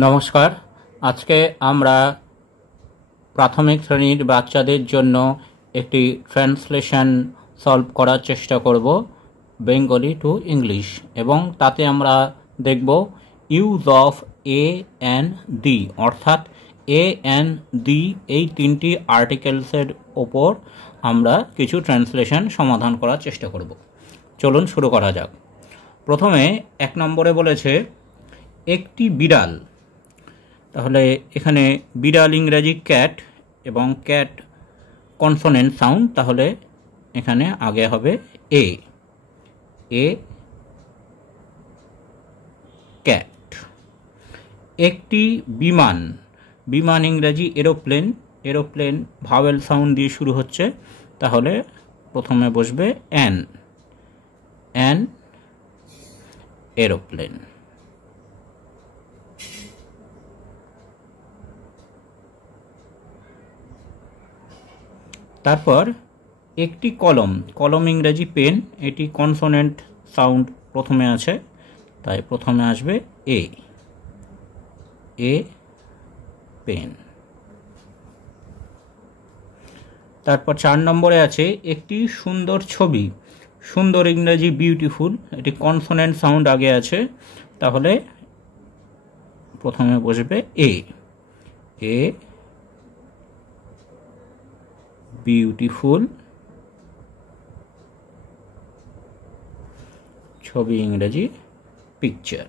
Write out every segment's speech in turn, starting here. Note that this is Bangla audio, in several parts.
নমস্কার। আজকে আমরা প্রাথমিক শ্রেণীর বাচ্চাদের জন্য একটি ট্রান্সলেশন সলভ করার চেষ্টা করব বেঙ্গলি টু ইংলিশ, এবং তাতে আমরা দেখব ইউজ অফ এ এন দি, অর্থাৎ এ এন দি এই তিনটি আর্টিকেলসের ওপর আমরা কিছু ট্রান্সলেশন সমাধান করার চেষ্টা করব। চলুন শুরু করা যাক। প্রথমে 1 নম্বরে বলেছে একটি বিড়াল। তাহলে এখানে বিড়াল ইংরেজি ক্যাট, এবং ক্যাট কনসোনেন্ট সাউন্ড, তাহলে এখানে আগে হবে এ ক্যাট। একটি বিমান, বিমান ইংরেজি এরোপ্লেন, এরোপ্লেন ভাওয়েল সাউন্ড দিয়ে শুরু হচ্ছে, তাহলে প্রথমে বসবে অ্যান এরোপ্লেন। তারপর একটি কলম, কলম ইংরেজি পেন, এটি কনসোনেন্ট সাউন্ড প্রথমে আছে, তাই প্রথমে আসবে এ পেন। তারপর 4 নম্বরে আছে একটি সুন্দর ছবি, সুন্দর ইংরেজি বিউটিফুল, এটি কনসোনেন্ট সাউন্ড আগে আছে, তাহলে প্রথমে বসবে এ বিউটিফুল, ছবি ইংরেজি পিকচার।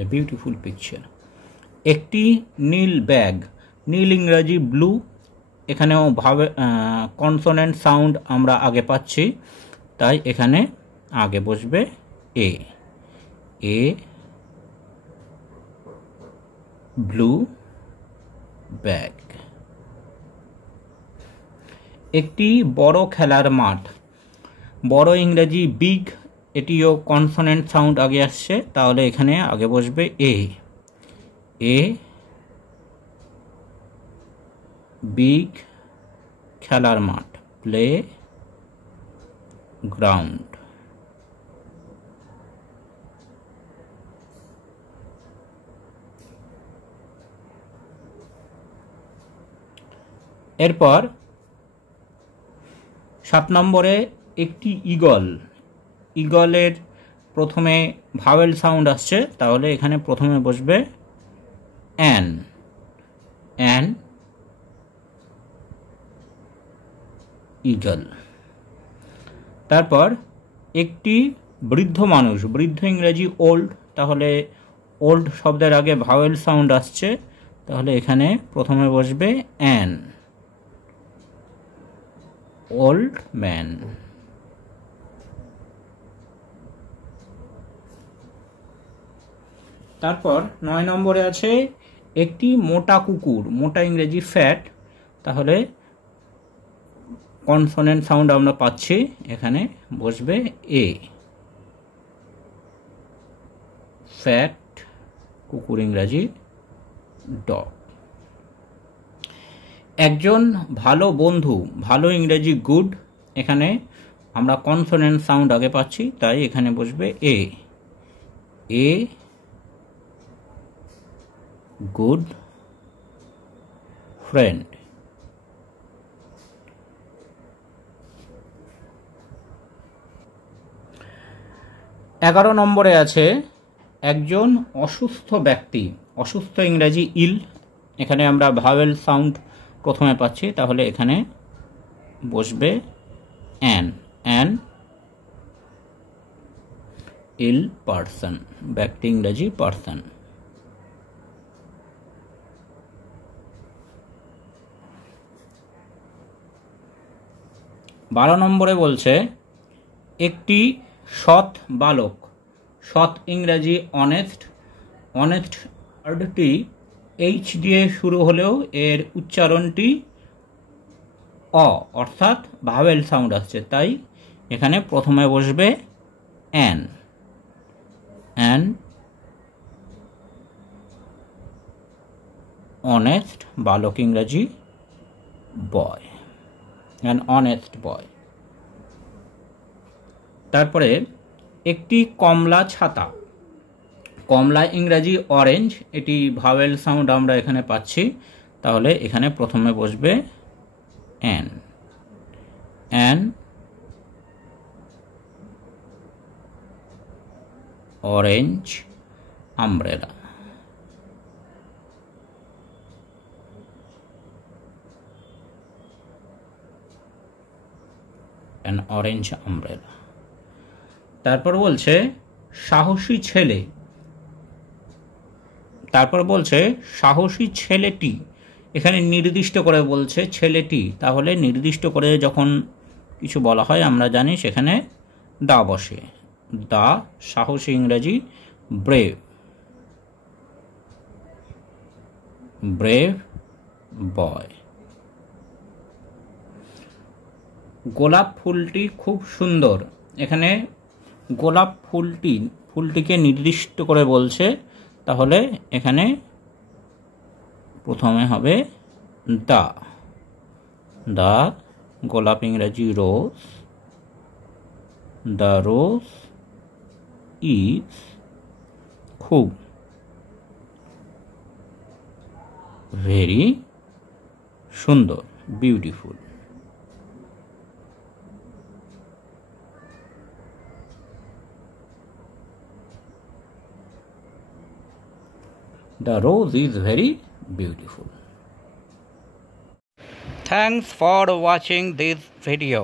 A beautiful picture. একটি নীল ব্যাগ, নীল ইংরেজি ব্লু, এখানেও ভাবে কনসোনেন্ট সাউন্ড আমরা আগে পাচ্ছি, তাই এখানে আগে বসবে এ ব্লু ব্যাগ। একটি বড় খেলার মাঠ, বড় ইংরেজি বিগ, এটিও কনসোনেন্ট সাউন্ড আগে আসছে, তাহলে এখানে আগে বসবে এ বিগ খেলার মাঠ, প্লে গ্রাউন্ড। এরপর 7 নম্বরে একটি ঈগল, ঈগলের প্রথমে ভাওয়েল সাউন্ড আসছে, তাহলে এখানে প্রথমে বসবে অ্যান ঈগল। তারপর একটি বৃদ্ধ মানুষ, বৃদ্ধ ইংরেজি ওল্ড, তাহলে ওল্ড শব্দের আগে ভাওয়েল সাউন্ড আসছে, তাহলে এখানে প্রথমে বসবে অ্যান ওল্ড ম্যান। তারপর 9 নম্বরে আছে একটি মোটা কুকুর, মোটা ইংরেজি ফ্যাট, তাহলে কনসোনেন্ট সাউন্ড আমরা পাচ্ছি, এখানে বসবে এ ফ্যাট কুকুর ইংরেজি ডগ। একজন ভালো বন্ধু, ভালো ইংরেজি গুড, এখানে আমরা কনসোনেন্ট সাউন্ড আগে পাচ্ছি, তাই এখানে বসবে এ গুড ফ্রেন্ড। এগারো নম্বরে আছে একজন অসুস্থ ব্যক্তি, অসুস্থ ইংরেজি ইল, এখানে আমরা ভাওয়েল সাউন্ড প্রথমে পাচ্ছি, তাহলে এখানে বসবে অ্যান ইল পারসন, ব্যক্তি ইংরেজি পারসন। বারো নম্বরে বলছে একটি সৎ বালক, সৎ ইংরেজি অনেস্ট, অনেস্ট ওয়ার্ডটি এইচ দিয়ে শুরু হলেও এর উচ্চারণটি অ, অর্থাৎ ভাওয়েল সাউন্ড আসছে, তাই এখানে প্রথমে বসবে অ্যান অনেস্ট বালক ইংরেজি বয়। An honest boy. তারপরে একটি কমলা ছাতা। কমলা ইংরাজি অরেঞ্জ, এটি ভাওয়েল সাউন্ড আমরা এখানে পাচ্ছি, তাহলে এখানে প্রথমে বসবে an. An orange umbrella. An orange umbrella. তারপর বলছে সাহসী ছেলে। তারপর বলছে সাহসী ছেলেটি। এখানে নির্দিষ্ট করে বলছে ছেলেটি, তাহলে নির্দিষ্ট করে যখন কিছু বলা হয় আমরা জানি সেখানে দা বসে। দা সাহসী ইংরাজি ব্রেভ। ব্রেভ বয়। গোলাপ ফুলটি খুব সুন্দর। এখানে গোলাপ ফুলটিকে নির্দিষ্ট করে বলছে, তাহলে এখানে প্রথমে হবে দা। দা গোলাপ ইংরাজি রোজ। দ্য রোজ ইজ খুব ভেরি সুন্দর beautiful. The rose is very beautiful. Thanks for watching this video.